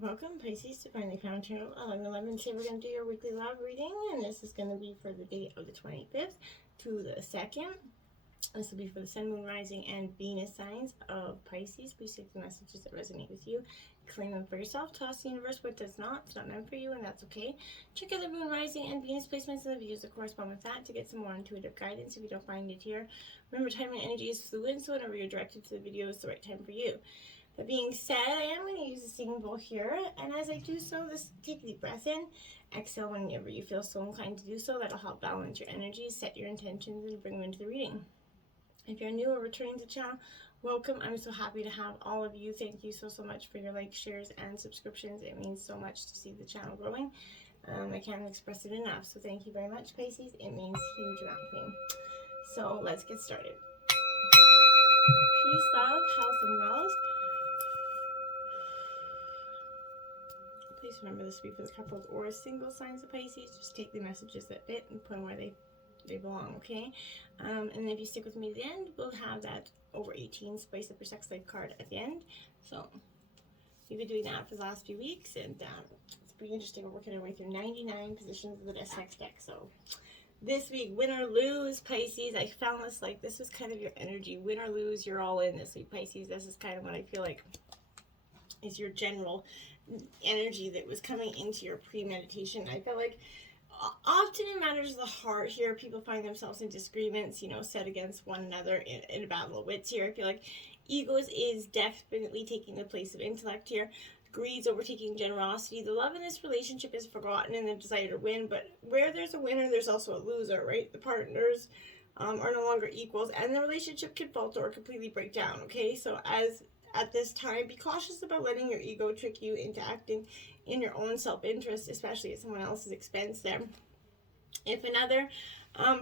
Welcome, Pisces, to Finally Found Channel 1111. Today we're going to do your weekly love reading, and this is going to be for the date of the 25th to the 2nd. This will be for the Sun, Moon, Rising, and Venus signs of Pisces. Please take the messages that resonate with you. Claim them for yourself. Toss the universe what does not. It's not meant for you, and that's okay. Check out the Moon, Rising, and Venus placements in the videos that correspond with that to get some more intuitive guidance if you don't find it here. Remember, time and energy is fluid, so whenever you're directed to the video, it's the right time for you. That being said, I am going to use a singing bowl here, and as I do so, take a deep breath in, exhale whenever you feel so inclined to do so. That'll help balance your energy, set your intentions, and bring them into the reading. If you're new or returning to the channel, welcome. I'm so happy to have all of you. Thank you so much for your likes, shares, and subscriptions. It means so much to see the channel growing. I can't express it enough, so thank you very much, Pisces. It means a huge amount to me. So let's get started. Peace, love, health, and wealth. Please remember this to be for the coupled or single signs of Pisces. Just take the messages that fit and put them where they belong, okay? And if you stick with me to the end, we'll have that over 18 Spice Up Your Sex Life card at the end. So we've been doing that for the last few weeks, and it's pretty interesting. We're working our way through 99 positions of the sex deck. So this week, win or lose, Pisces. I found this was kind of your energy. Win or lose, you're all in this week, Pisces. This is kind of what I feel like is your general energy that was coming into your pre-meditation. I feel like often in matters of the heart here, people find themselves in disagreements, set against one another in a battle of wits here. I feel like egos is definitely taking the place of intellect here. Greed's overtaking generosity. The love in this relationship is forgotten in the desire to win, but where there's a winner, there's also a loser, right? The partners are no longer equals, and the relationship could falter or completely break down, okay? So at this time, be cautious about letting your ego trick you into acting in your own self-interest, especially at someone else's expense there. If another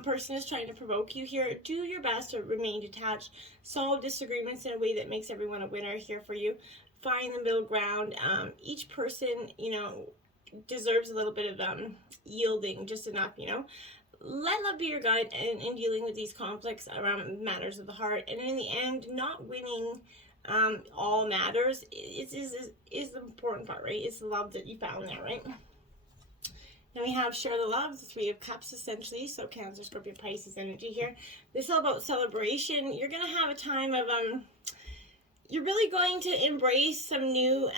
person is trying to provoke you here, do your best to remain detached. Solve disagreements in a way that makes everyone a winner here for you. Find the middle ground. Each person, deserves a little bit of yielding, just enough, Let love be your guide in dealing with these conflicts around matters of the heart. And in the end, not winning all matters is the important part, right? It's the love that you found there, right? Then we have share the love, the Three of Cups, essentially. So Cancer, Scorpio, Pisces energy here. This is all about celebration. You're going to have a time of, you're really going to embrace some new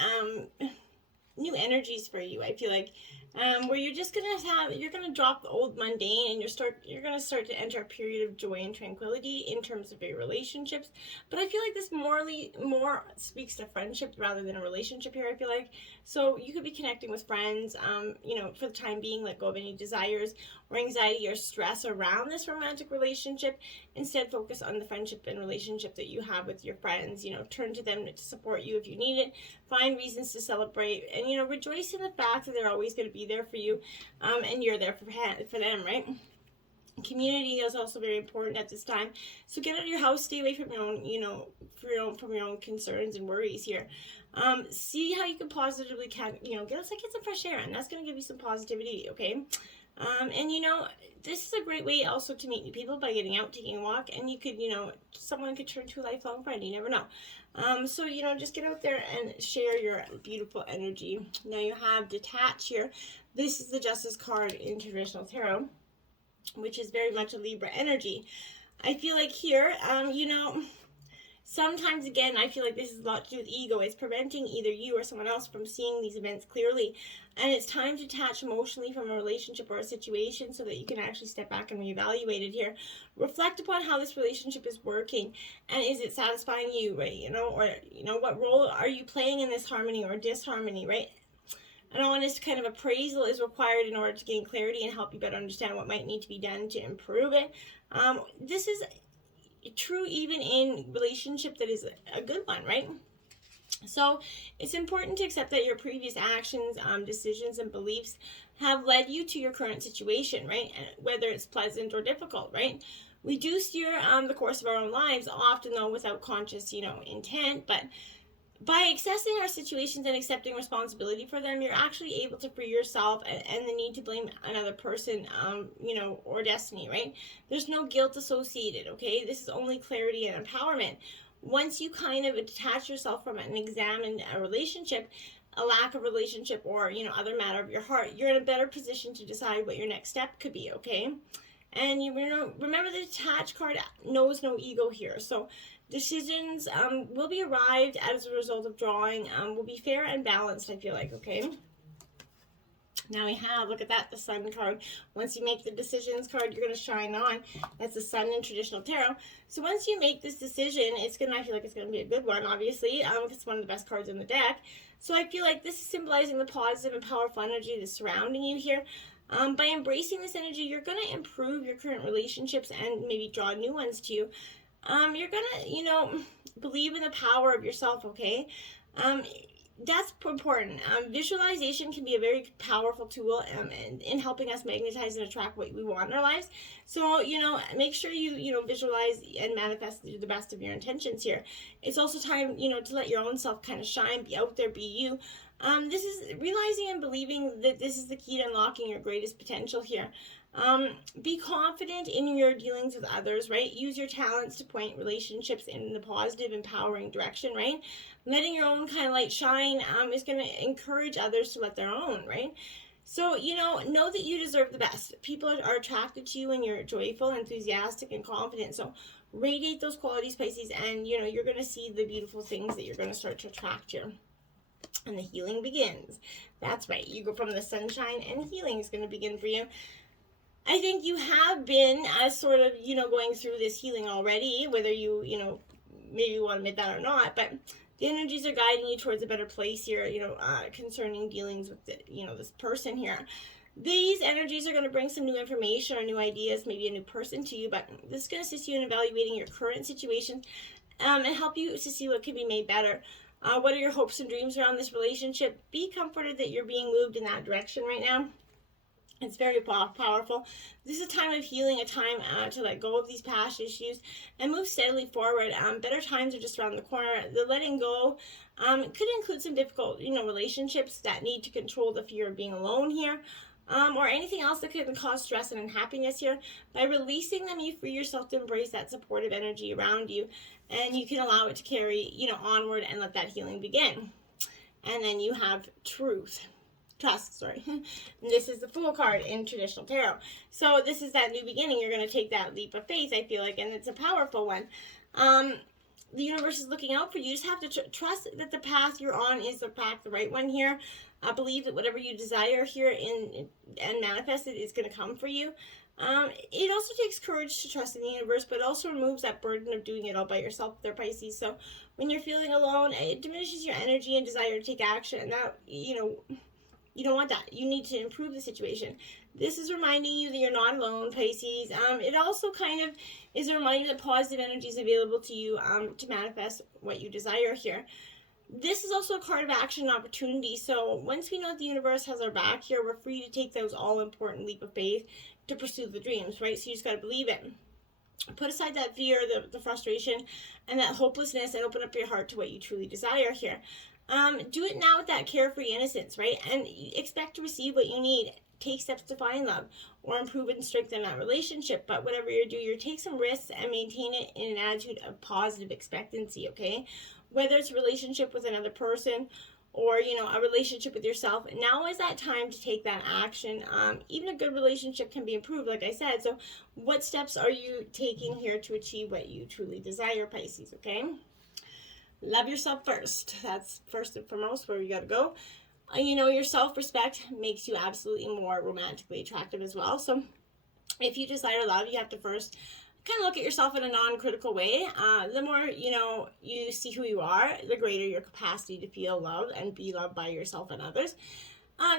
energies for you, I feel like. Where you're just you're gonna drop the old mundane, and you're gonna start to enter a period of joy and tranquility in terms of your relationships. But I feel like this more speaks to friendship rather than a relationship here, I feel like. So you could be connecting with friends, for the time being, let go of any desires or anxiety or stress around this romantic relationship. Instead, focus on the friendship and relationship that you have with your friends. Turn to them to support you if you need it. Find reasons to celebrate, and rejoice in the fact that they're always going to be there for you, and you're there for them, right? Community is also very important at this time. So get out of your house, stay away from your own, from your own concerns and worries here. See how you can positively get some fresh air, and that's going to give you some positivity, okay? This is a great way also to meet new people by getting out, taking a walk, and you could, someone could turn to a lifelong friend. You never know. So, just get out there and share your beautiful energy. Now you have detach here. This is the Justice card in traditional tarot, which is very much a Libra energy. I feel like here, sometimes, again, I feel like this is a lot to do with ego. It's preventing either you or someone else from seeing these events clearly. And it's time to detach emotionally from a relationship or a situation so that you can actually step back and reevaluate it here. Reflect upon how this relationship is working, and is it satisfying you, right? What role are you playing in this harmony or disharmony, right? An honest kind of appraisal is required in order to gain clarity and help you better understand what might need to be done to improve it. This is true even in relationship that is a good one, right? So it's important to accept that your previous actions, decisions, and beliefs have led you to your current situation, right? Whether it's pleasant or difficult, right? We do steer the course of our own lives, often though without conscious, intent, but by accessing our situations and accepting responsibility for them, you're actually able to free yourself and the need to blame another person, or destiny, right? There's no guilt associated, okay? This is only clarity and empowerment. Once you kind of detach yourself from it and examine a relationship, a lack of relationship or, other matter of your heart, you're in a better position to decide what your next step could be, okay? And you remember the detached card knows no ego here. So decisions will be arrived as a result of drawing, will be fair and balanced, I feel like, okay? Now we have, look at that, the Sun card. Once you make the decisions card, you're going to shine on. That's the Sun in traditional tarot. So once you make this decision, I feel like it's going to be a good one, obviously. It's one of the best cards in the deck. So I feel like this is symbolizing the positive and powerful energy that's surrounding you here. By embracing this energy, you're going to improve your current relationships and maybe draw new ones to you. You're going to, believe in the power of yourself, okay? That's important. Visualization can be a very powerful tool in helping us magnetize and attract what we want in our lives. So, make sure you, visualize and manifest the best of your intentions here. It's also time, to let your own self kind of shine, be out there, be you. This is realizing and believing that this is the key to unlocking your greatest potential here. Be confident in your dealings with others, right? Use your talents to point relationships in the positive, empowering direction, right? Letting your own kind of light shine is going to encourage others to let their own, right? So, know that you deserve the best. People are attracted to you when you're joyful, enthusiastic, and confident. So radiate those qualities, Pisces, and, you're going to see the beautiful things that you're going to start to attract here. And the healing begins. That's right. You go from the sunshine, and healing is going to begin for you. I think you have been sort of, going through this healing already, whether you, maybe you want to admit that or not, but the energies are guiding you towards a better place here, concerning dealings with, this person here. These energies are going to bring some new information or new ideas, maybe a new person to you, but this is going to assist you in evaluating your current situation and help you to see what can be made better. What are your hopes and dreams around this relationship? Be comforted that you're being moved in that direction right now. It's very powerful. This is a time of healing, a time to let go of these past issues and move steadily forward. Better times are just around the corner. The letting go could include some difficult, relationships that need to control the fear of being alone here, or anything else that could cause stress and unhappiness here. By releasing them, you free yourself to embrace that supportive energy around you, and you can allow it to carry, onward and let that healing begin. And then you have trust, sorry. This is the Fool card in traditional tarot. So this is that new beginning. You're going to take that leap of faith, I feel like, and it's a powerful one. The universe is looking out for you. You just have to trust that the path you're on is the right one here. Believe that whatever you desire here and manifest it is going to come for you. It also takes courage to trust in the universe, but also removes that burden of doing it all by yourself there, Pisces. So when you're feeling alone, it diminishes your energy and desire to take action, and that, you don't want that. You need to improve the situation. This is reminding you that you're not alone, Pisces. It also kind of is a reminder that positive energy is available to you to manifest what you desire here. This is also a card of action and opportunity. So once we know that the universe has our back here, we're free to take those all-important leap of faith to pursue the dreams, right? So you just got to believe it. Put aside that fear, the frustration, and that hopelessness, and open up your heart to what you truly desire here. Do it now with that carefree innocence, right? And expect to receive what you need. Take steps to find love or improve and strengthen that relationship. But whatever you do, you take some risks and maintain it in an attitude of positive expectancy, okay? Whether it's a relationship with another person or, a relationship with yourself, now is that time to take that action. Even a good relationship can be improved, like I said. So what steps are you taking here to achieve what you truly desire, Pisces, okay? Love yourself first. That's first and foremost where you got to go. Your self-respect makes you absolutely more romantically attractive as well. So if you desire love, you have to first kind of look at yourself in a non-critical way. The more, you see who you are, the greater your capacity to feel love and be loved by yourself and others.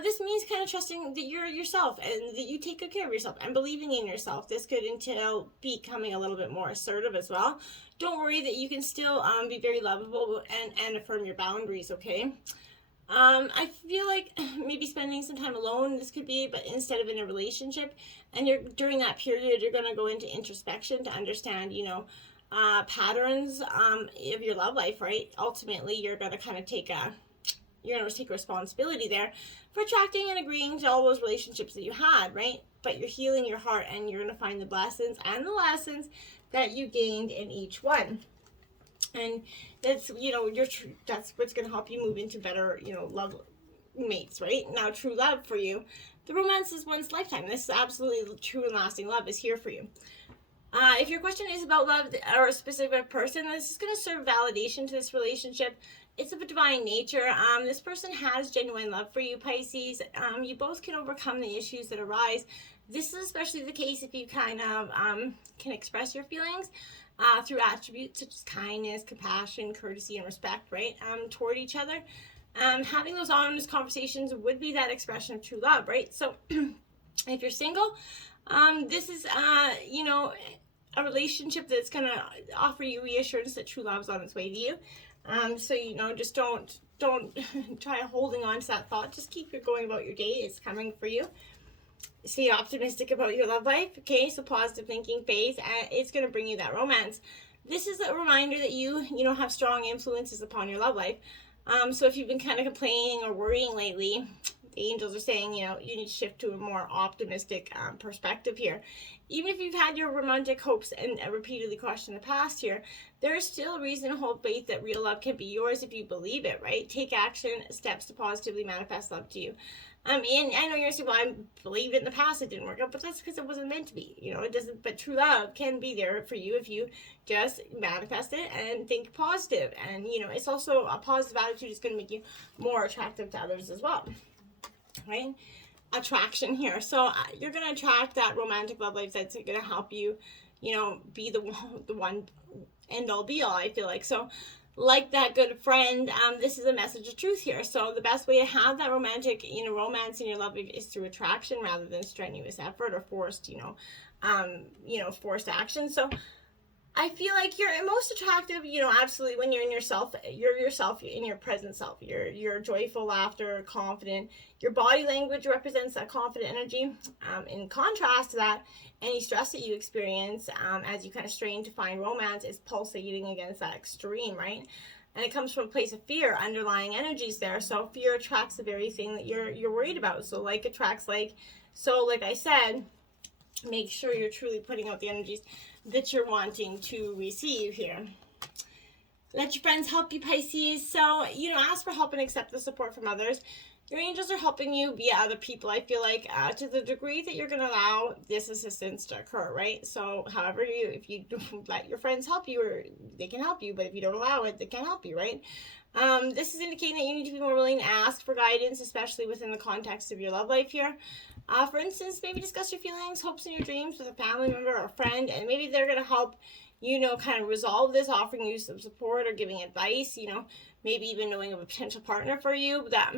This means kind of trusting that you're yourself and that you take good care of yourself and believing in yourself. This could entail becoming a little bit more assertive as well. Don't worry that you can still be very lovable and affirm your boundaries, okay? I feel like maybe spending some time alone, this could be, but instead of in a relationship. And during that period, you're going to go into introspection to understand, patterns of your love life, right? Ultimately, you're going to kind of take responsibility there for attracting and agreeing to all those relationships that you had, right? But you're healing your heart, and you're going to find the blessings and the lessons that you gained in each one. And that's, that's what's going to help you move into better, love mates, right? Now, true love for you, the romance is once lifetime. This is absolutely true and lasting love is here for you. If your question is about love or a specific person, this is going to serve validation to this relationship. It's of a divine nature. This person has genuine love for you, Pisces. You both can overcome the issues that arise. This is especially the case if you kind of can express your feelings through attributes such as kindness, compassion, courtesy, and respect, right, toward each other. Having those honest conversations would be that expression of true love, right? So if you're single, this is, a relationship that's going to offer you reassurance that true love is on its way to you. So, just don't try holding on to that thought. Just keep going about your day. It's coming for you. Stay optimistic about your love life. Okay, so positive thinking phase. It's going to bring you that romance. This is a reminder that you have strong influences upon your love life. So if you've been kind of complaining or worrying lately, the angels are saying, you need to shift to a more optimistic perspective here. Even if you've had your romantic hopes and repeatedly crushed in the past here, there is still a reason to hold faith that real love can be yours if you believe it, right? Take action, steps to positively manifest love to you. And I know you're saying, well, I believed it in the past, it didn't work out, but that's because it wasn't meant to be. It doesn't, but true love can be there for you if you just manifest it and think positive. And, it's also a positive attitude is going to make you more attractive to others as well, right? Attraction here. So you're going to attract that romantic love life that's going to help you, be the one end all be all, I feel like. So like that good friend, this is a message of truth here. So the best way to have that romantic, romance in your love life is through attraction rather than strenuous effort or forced, forced action. So I feel like you're most attractive, absolutely when you're in yourself, in your present self. You're joyful, laughter, confident. Your body language represents that confident energy. In contrast to that, any stress that you experience as you kind of strain to find romance is pulsating against that extreme, right? And it comes from a place of fear, underlying energies there. So fear attracts the very thing that you're worried about. So like attracts like. So like I said, make sure you're truly putting out the energies that you're wanting to receive here. Let your friends help you, Pisces. So, ask for help and accept the support from others. Your angels are helping you via other people, I feel like, to the degree that you're going to allow this assistance to occur, right? So, however, if you don't let your friends help you, or they can help you, but if you don't allow it, they can't help you, right? This is indicating that you need to be more willing to ask for guidance, especially within the context of your love life here. For instance, maybe discuss your feelings, hopes, and your dreams with a family member or a friend, and maybe they're going to help, kind of resolve this, offering you some support or giving advice, maybe even knowing of a potential partner for you that,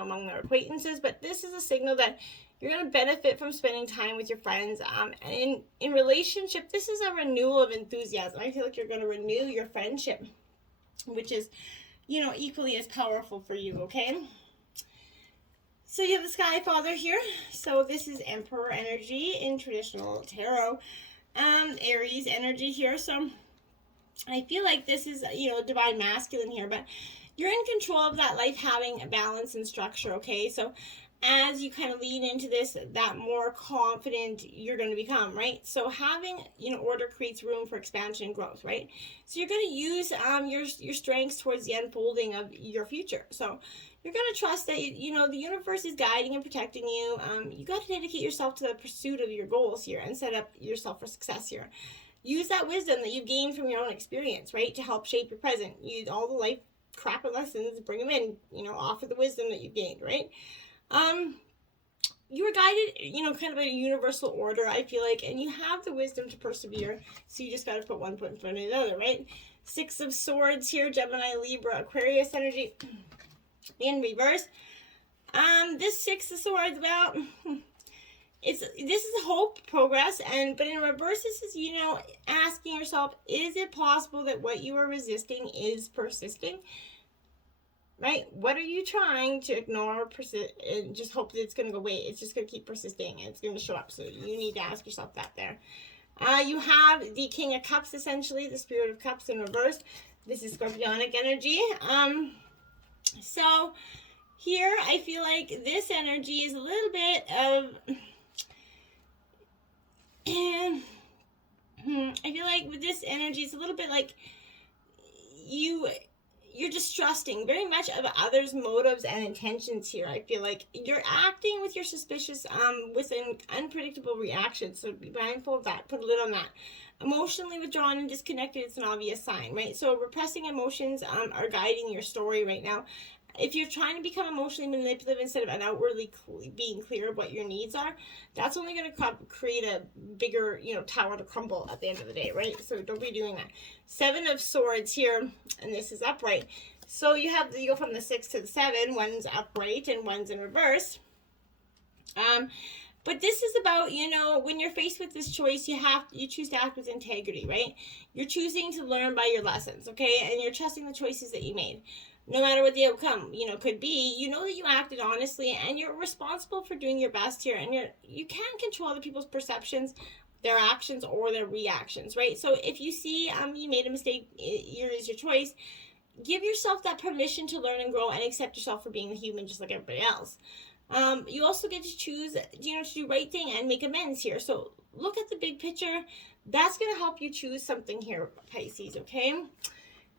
among their acquaintances. But this is a signal that you're going to benefit from spending time with your friends. And in relationship, this is a renewal of enthusiasm. I feel like you're going to renew your friendship, which is, equally as powerful for you, okay? So you have the Sky Father here. So this is Emperor energy in traditional tarot. Aries energy here. So I feel like this is, divine masculine here, but you're in control of that life having a balance and structure, okay? So as you kind of lean into this, that more confident you're going to become, right? So having, order creates room for expansion and growth, right? So you're going to use your strengths towards the unfolding of your future. So you're going to trust that, the universe is guiding and protecting you. You got to dedicate yourself to the pursuit of your goals here and set up yourself for success here. Use that wisdom that you've gained from your own experience, right, to help shape your present. Use all the life crap and lessons, bring them in, offer the wisdom that you've gained, right? You were guided, kind of a universal order, I feel like, and you have the wisdom to persevere, so you just got to put one foot in front of the other, right? Six of Swords here, Gemini, Libra, Aquarius energy in reverse. This Six of Swords, well, this is hope, progress, but in reverse, this is, asking yourself, is it possible that what you are resisting is persisting? Right? What are you trying to ignore, persist, and just hope that it's going to go away? It's just going to keep persisting, and it's going to show up. So you need to ask yourself that there. You have the King of Cups, essentially, the Spirit of Cups in reverse. This is Scorpionic energy. So here, I feel like this energy is a little bit of... I feel like with this energy, it's a little bit like... you're distrusting very much of others' motives and intentions here. I feel like you're acting with your suspicious, with an unpredictable reaction. So be mindful of that. Put a lid on that. Emotionally withdrawn and disconnected, it's an obvious sign, right? So repressing emotions are guiding your story right now. If you're trying to become emotionally manipulative instead of outwardly being clear of what your needs are, that's only going to create a bigger, tower to crumble at the end of the day, right? So don't be doing that. 7 of Swords here, and this is upright. So you go from the 6 to the 7. One's upright and one's in reverse. But this is about, when you're faced with this choice, you choose to act with integrity, right? You're choosing to learn by your lessons, okay? And you're trusting the choices that you made. No matter what the outcome, could be, you know that you acted honestly, and you're responsible for doing your best here. And you can't control other people's perceptions, their actions, or their reactions, right? So if you see you made a mistake, here is your choice. Give yourself that permission to learn and grow, and accept yourself for being a human just like everybody else. You also get to choose, to do right thing and make amends here. So look at the big picture. That's going to help you choose something here, Pisces, okay?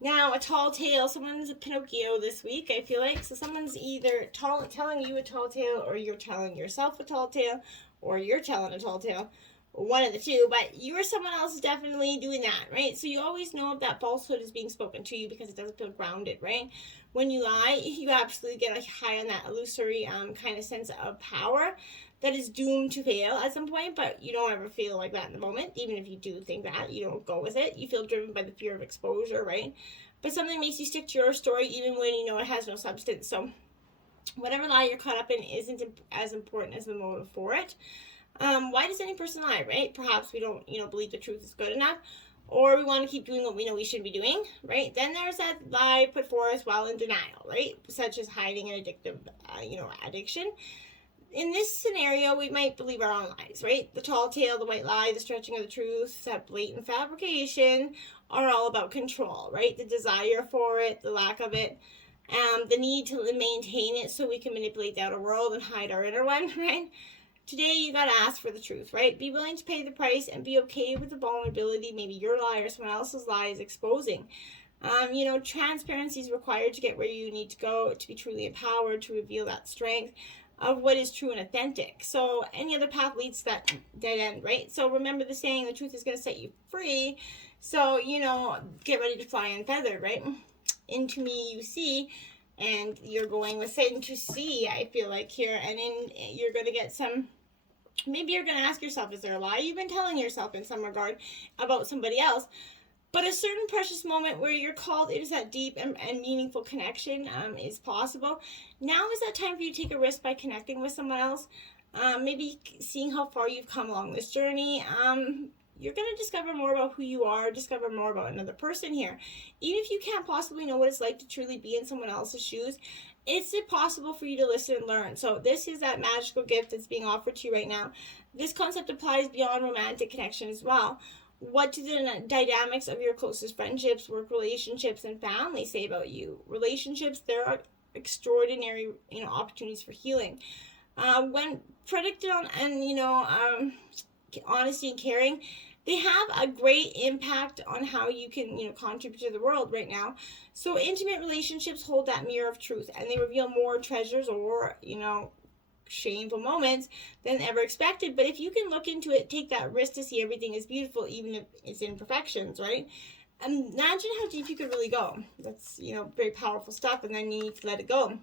Now, a tall tale. Someone's a Pinocchio this week, I feel like. So someone's either telling you a tall tale, or you're telling yourself a tall tale, or you're telling a tall tale. One of the two, but you or someone else is definitely doing that, right? So you always know if that falsehood is being spoken to you, because it doesn't feel grounded, right? When you lie, you absolutely get high on that illusory kind of sense of power that is doomed to fail at some point, but you don't ever feel like that in the moment. Even if you do think that, you don't go with it. You feel driven by the fear of exposure, right? But something makes you stick to your story even when you know it has no substance. So whatever lie you're caught up in isn't as important as the motive for it. Why does any person lie, right? Perhaps we don't, believe the truth is good enough, or we want to keep doing what we know we shouldn't be doing, right? Then there's that lie put forth while in denial, right? Such as hiding an addictive, addiction. In this scenario, we might believe our own lies, right? The tall tale, the white lie, the stretching of the truth, that blatant fabrication are all about control, right? The desire for it, the lack of it, the need to maintain it so we can manipulate the outer world and hide our inner one, right? Today, you got to ask for the truth, right? Be willing to pay the price and be okay with the vulnerability maybe your lie or someone else's lie is exposing. Transparency is required to get where you need to go, to be truly empowered, to reveal that strength of what is true and authentic. So any other path leads to that dead end, right? So remember the saying, the truth is going to set you free. So, get ready to fly unfeathered, right? Into me you see, and you're going within to see, I feel like here, and you're going to get some. Maybe you're going to ask yourself, is there a lie you've been telling yourself in some regard about somebody else? But a certain precious moment where you're called into that deep and meaningful connection is possible. Now is that time for you to take a risk by connecting with someone else. Maybe seeing how far you've come along this journey. You're going to discover more about who you are, discover more about another person here. Even if you can't possibly know what it's like to truly be in someone else's shoes, it's possible for you to listen and learn. So this is that magical gift that's being offered to you right now. This concept applies beyond romantic connection as well. What do the dynamics of your closest friendships, work relationships, and family say about you? Relationships, there are extraordinary, opportunities for healing. When predicted on and honesty and caring, they have a great impact on how you can, contribute to the world right now. So intimate relationships hold that mirror of truth, and they reveal more treasures or, shameful moments than ever expected. But if you can look into it, take that risk to see everything is beautiful, even if it's imperfections, right? Imagine how deep you could really go. That's, very powerful stuff, and then you need to let it go.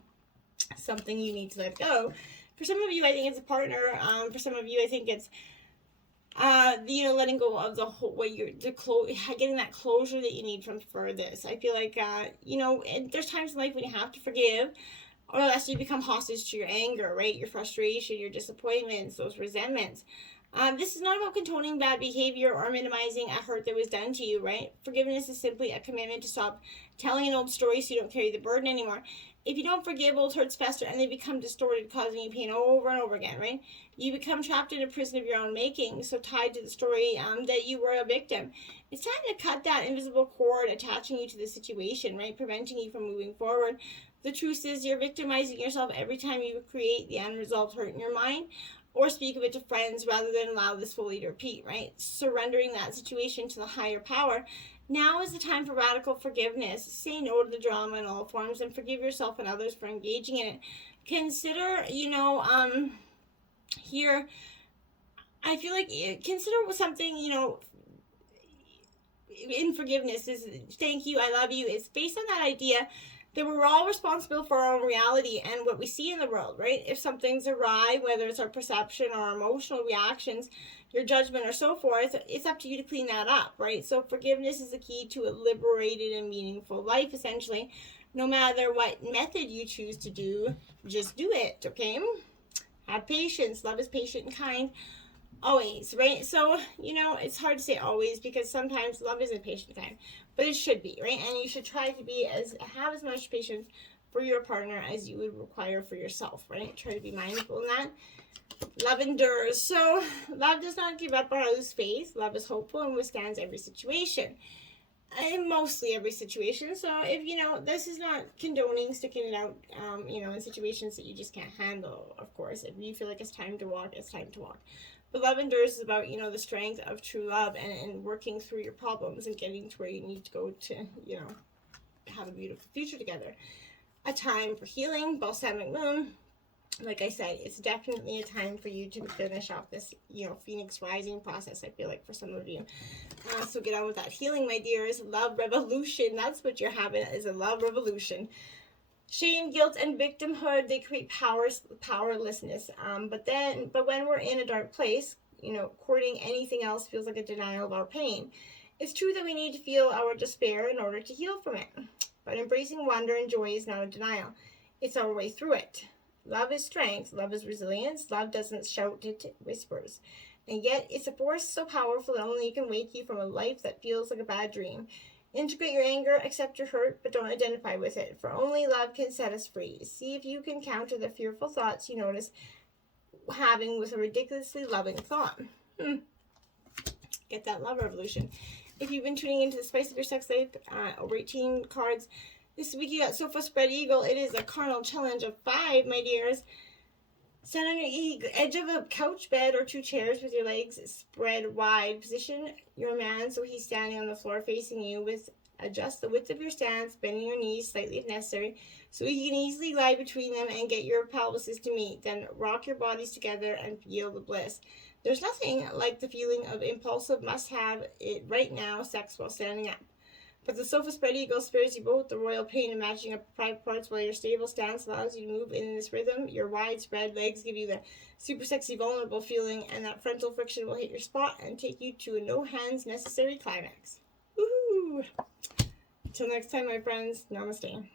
Something you need to let go. For some of you, I think it's a partner. For some of you, I think it's letting go of the whole way getting that closure that you need for this. I feel like, there's times in life when you have to forgive, or else you become hostage to your anger, right? Your frustration, your disappointments, those resentments. This is not about condoning bad behavior or minimizing a hurt that was done to you, right? Forgiveness is simply a commitment to stop telling an old story so you don't carry the burden anymore. If you don't forgive, old hurts fester and they become distorted, causing you pain over and over again, right? You become trapped in a prison of your own making, so tied to the story that you were a victim. It's time to cut that invisible cord attaching you to the situation, right? Preventing you from moving forward. The truth is you're victimizing yourself every time you create the unresolved hurt in your mind or speak of it to friends rather than allow this fully to repeat, right? Surrendering that situation to the higher power Now is the time for radical forgiveness. Say no to the drama in all forms and forgive yourself and others for engaging in it. Consider, here, I feel like consider something, in forgiveness is thank you, I love you. It's based on that idea that we're all responsible for our own reality and what we see in the world, right? If something's awry, whether it's our perception or our emotional reactions, your judgment or so forth, it's up to you to clean that up, right? So forgiveness is the key to a liberated and meaningful life, essentially. No matter what method you choose to do, just do it, okay? Have patience. Love is patient and kind. Always, right? So, it's hard to say always because sometimes love isn't patient and kind, but it should be, right? And you should try to have as much patience for your partner as you would require for yourself, right? Try to be mindful in that. Love endures. So, love does not give up or lose faith. Love is hopeful and withstands every situation. And mostly every situation. So, if, this is not condoning sticking it out, in situations that you just can't handle, of course. If you feel like it's time to walk, it's time to walk. But love endures is about, the strength of true love and working through your problems and getting to where you need to go to, have a beautiful future together. A time for healing, balsamic moon. Like I said, it's definitely a time for you to finish off this, Phoenix rising process, I feel like, for some of you. So get on with that healing, my dears. Love revolution. That's what you're having, is a love revolution. Shame, guilt, and victimhood, they create powerlessness. But when we're in a dark place, courting anything else feels like a denial of our pain. It's true that we need to feel our despair in order to heal from it. But embracing wonder and joy is not a denial. It's our way through it. Love is strength. Love is resilience. Love doesn't shout, it whispers. And yet, it's a force so powerful that only it can wake you from a life that feels like a bad dream. Integrate your anger, accept your hurt, but don't identify with it, for only love can set us free. See if you can counter the fearful thoughts you notice having with a ridiculously loving thought. Get that love revolution. If you've been tuning into the Spice of Your Sex Life, over 18 cards, this week you got Sofa Spread Eagle. It is a carnal challenge of 5, my dears. Stand on your edge of a couch bed or 2 chairs with your legs spread wide. Position your man so he's standing on the floor facing you. Adjust the width of your stance, bending your knees slightly if necessary, so you can easily glide between them and get your pelvises to meet. Then rock your bodies together and feel the bliss. There's nothing like the feeling of impulsive, must-have it right now sex while standing up. But the Sofa Spread Eagle spares you both the royal pain of matching up private parts, while your stable stance allows you to move in this rhythm. Your wide spread legs give you the super sexy vulnerable feeling, and that frontal friction will hit your spot and take you to a no hands necessary climax. Woohoo! Until next time, my friends, namaste.